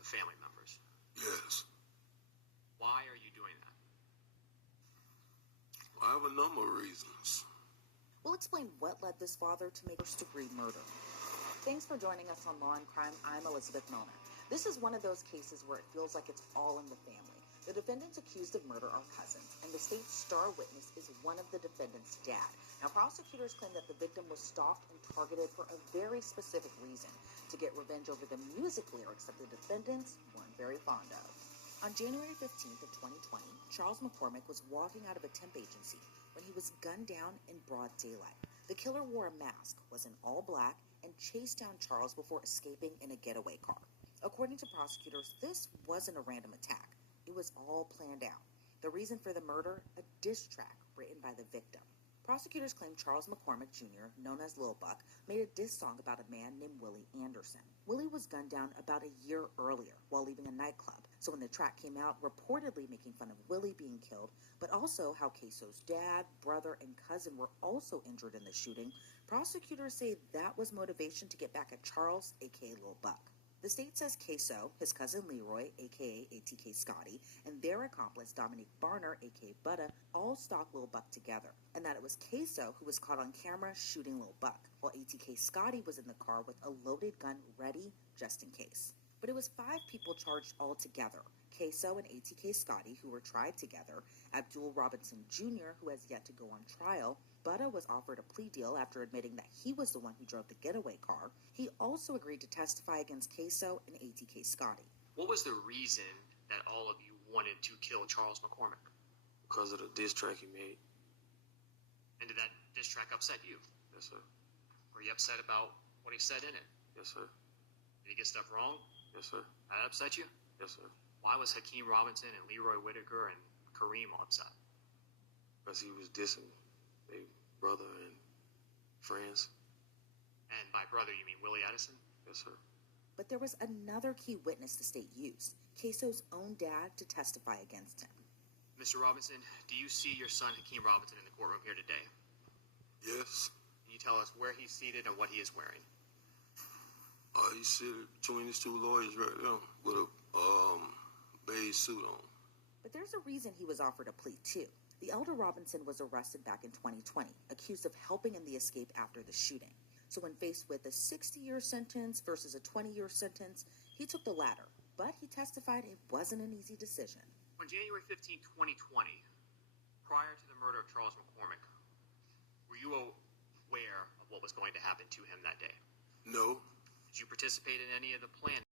with family members? Yes. Why are you doing that? I have a number of reasons. We'll explain what led this father to make first-degree murder. Thanks for joining us on Law and Crime. I'm Elizabeth Milner. This is one of those cases where it feels like it's all in the family. The defendants accused of murder are cousins, and the state's star witness is one of the defendant's dad. Now, prosecutors claim that the victim was stalked and targeted for a very specific reason, to get revenge over the music lyrics that the defendants weren't very fond of. On January 15th of 2020, Charles McCormick was walking out of a temp agency when he was gunned down in broad daylight. The killer wore a mask, was in all black, and chased down Charles before escaping in a getaway car. According to prosecutors, this wasn't a random attack. It was all planned out. The reason for the murder? A diss track written by the victim. Prosecutors claim Charles McCormick Jr., known as Lil Buck, made a diss song about a man named Willie Anderson. Willie was gunned down about a year earlier while leaving a nightclub, so when the track came out, reportedly making fun of Willie being killed, but also how Queso's dad, brother, and cousin were also injured in the shooting, prosecutors say that was motivation to get back at Charles, aka Lil Buck. The state says Queso, his cousin Leroy, aka ATK Scotty, and their accomplice Dominique Barner, aka Butta, all stalked Lil Buck together, and that it was Queso who was caught on camera shooting Lil Buck, while ATK Scotty was in the car with a loaded gun ready just in case. But it was 5 people charged all together: Queso and ATK Scotty, who were tried together, Abdul Robinson Jr., who has yet to go on trial. Butta was offered a plea deal after admitting that he was the one who drove the getaway car. He also agreed to testify against Queso and ATK Scotty. What was the reason that all of you wanted to kill Charles McCormick? Because of the diss track he made. And did that diss track upset you? Yes, sir. Were you upset about what he said in it? Yes, sir. Did he get stuff wrong? Yes, sir. That upset you? Yes, sir. Why was Hakeem Robinson and Leroy Whitaker and Kareem all upset? Because he was dissing their brother and friends. And by brother, you mean Willie Addison? Yes, sir. But there was another key witness the state used, Queso's own dad, to testify against him. Mr. Robinson, do you see your son Hakeem Robinson in the courtroom here today? Yes. Can you tell us where he's seated and what he is wearing? He's sitting between these 2 lawyers right there with a beige suit on. But there's a reason he was offered a plea, too. The elder Robinson was arrested back in 2020, accused of helping in the escape after the shooting. So when faced with a 60-year sentence versus a 20-year sentence, he took the latter. But he testified it wasn't an easy decision. On January 15, 2020, prior to the murder of Charles McCormick, were you aware of what was going to happen to him that day? No. Did you participate in any of the planning?